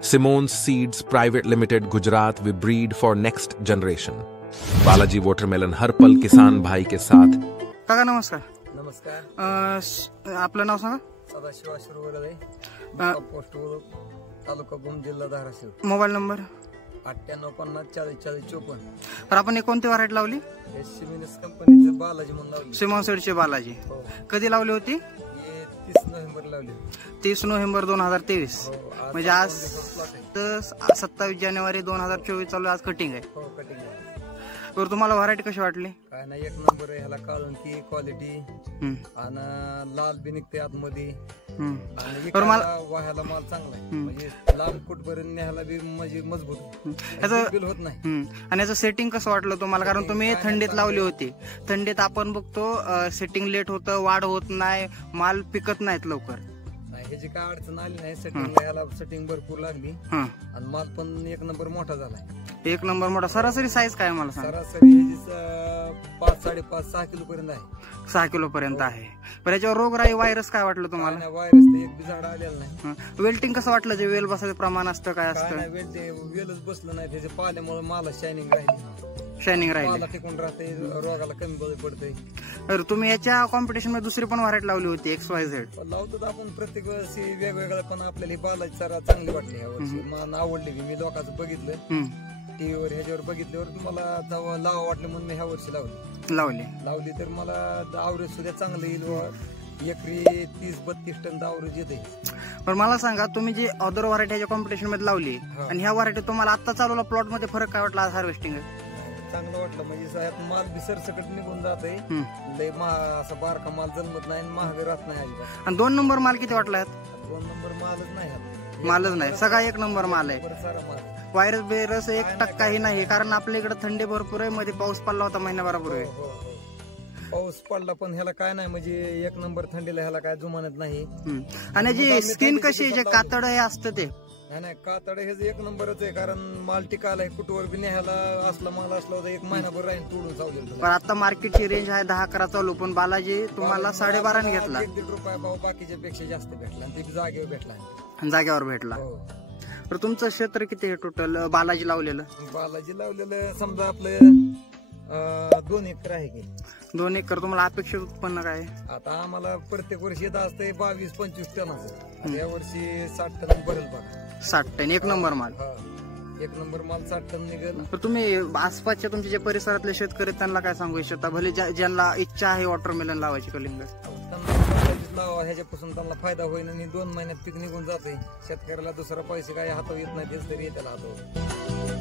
Simone's Seeds Private Limited, Gujarat, we breed for next generation. Balaji watermelon हर पल किसान भाई के साथ. काका नमस्कार. नमस्कार. आपलं नाव सांगा. सदाशिव आशीर्वाद पोस्ट तालुका भूम जिल्हा धाराशिव. Mobile number 9850404054. तर आपण हे कोणती व्हरायटी लावली? सिमेन्स कंपनीचं बालाजी म्हणून लावली. सिमोन सीड्सचे बालाजी. कधी लावली होती? 30 नोव्हेंबर लावली. 30 नोव्हेंबर 2023. म्हणजे आज 27 जानेवारी 2024 चालू. आज कटिंग आहे. हो कटिंग आहे. तर तुम्हाला व्हरायटी कशी वाटली? काय नाही एक नंबर आहे. ह्याला काढून की क्वालिटी आणि लाल बी निघते आतमध्ये आणि वाह्याला माल चांगला आहे. म्हणजे लांब कुठपर्यंत न्यायला बी म्हणजे मजबूत बिल होत नाही. आणि याचं सेटिंग कसं वाटलं तुम्हाला? कारण तुम्ही थंडीत लावली होती. थंडीत आपण बघतो सेटिंग लेट होतं, वाढ होत नाही, माल पिकत नाहीत लवकर. ह्याची काय अडचण आली नाही. सेटिंग ह्याला सेटिंग भरपूर लागली आणि माल पण एक नंबर मोठा झालाय. एक नंबर मोठा. सरासरी साईज काय मला सांग? सरासरी ह्याची 5, 5.5, 6 किलो पर्यंत आहे. 6 किलो पर्यंत आहे. पण याच्यावर रोगराई व्हायरस काय वाटलं तुम्हाला? व्हायरस तर एक बी झाड आलेलं नाही. वेल्टिंग कसं वाटलं? जे वेल बसायचं प्रमाण असतं काय असतं? वेलच बसलं नाही. त्याच्या पाल्यामुळे माला शायनिंग राहिली. शायनिंग राहिली. टिकून राहते. रोगाला कमी बळी पडते. तर तुम्ही याच्या कॉम्पिटिशन मध्ये दुसरी पण व्हरायटी लावली होती XYZ. लावतो आपण प्रत्येक वर्षी वेगवेगळं. पण आपल्याला ही बालाची चारा चांगली वाटली ह्या वर्षी. मला आवडली. मी लोकांचं बघितलं टीव्हीवर ह्याच्यावर बघितल्यावर मला लावा वाटलं म्हणून मी ह्या वर्षी लावली. तर मला आवरेज सुद्धा चांगलं येईल. एकरी 30-32 टन आवरेज येते. पण मला सांगा, तुम्ही जी अदर व्हरायटी ह्याच्या कॉम्पिटिशन मध्ये लावली आणि ह्या व्हरायटी तुम्हाला आता चालवला प्लॉट मध्ये फरक काय वाटला? हार्वेस्टिंग चांगलं वाटलं. म्हणजे माल बी सरसकट निघून जाते. लय असा बारका माल जन्मत नाही, महाग राहत नाही अजिबात. आणि 2 नंबर माल किती वाटला? 2 नंबर मालच नाही. सगळा 1 नंबर माल आहे. सारा माल. व्हायरस बेरस 1% नाही. कारण आपल्या इकडे थंडी भरपूर आहे. मध्ये पाऊस पडला होता महिन्याभरापूर्वी. पाऊस पडला पण ह्याला काय नाही. म्हणजे 1 नंबर थंडीला ह्याला काय जुमानत नाही. आणि जी स्किन कशी जे कातड हे असतं ते नाही कातड हे 1 नंबरच आहे. कारण माल टिकाला कुठवर बी न्यायला असला माल असला होता 1 महिनाभर राहील तोडून चावलेलं. पण आता मार्केटची रेंज आहे 10-11 चालू. पण बालाजी तुम्हाला 12.5 घेतला. 1-1.5 रुपये भाव बाकीच्या पेक्षा जास्त भेटला. आणि ते जागेवर भेटला. तर तुमचं क्षेत्र किती आहे टोटल बालाजी लावलेलं? समजा आपलं 2 एकर आहे की. 2 एकर. तुम्हाला अपेक्षित उत्पन्न काय? आता आम्हाला प्रत्येक वर्षी येत असते 22-25 टनाचं. या वर्षी 60 टन भरेल बघा. 60 टन. 1 नंबर माल. 1 नंबर माल 60 टन निघेल. तर तुम्ही आसपासच्या तुमचे जे परिसरातले शेतकरी त्यांना काय सांगू इच्छिता? भले ज्यांना इच्छा आहे वॉटरमेलन लावायची कलिंगड, लावा. ह्याच्यापासून त्यांना फायदा होईल आणि 2 महिन्यात पीक निघून जाते. शेतकऱ्याला दुसरा पैसे काय हातावर येत नाही. तेच तरी त्याला हातावर.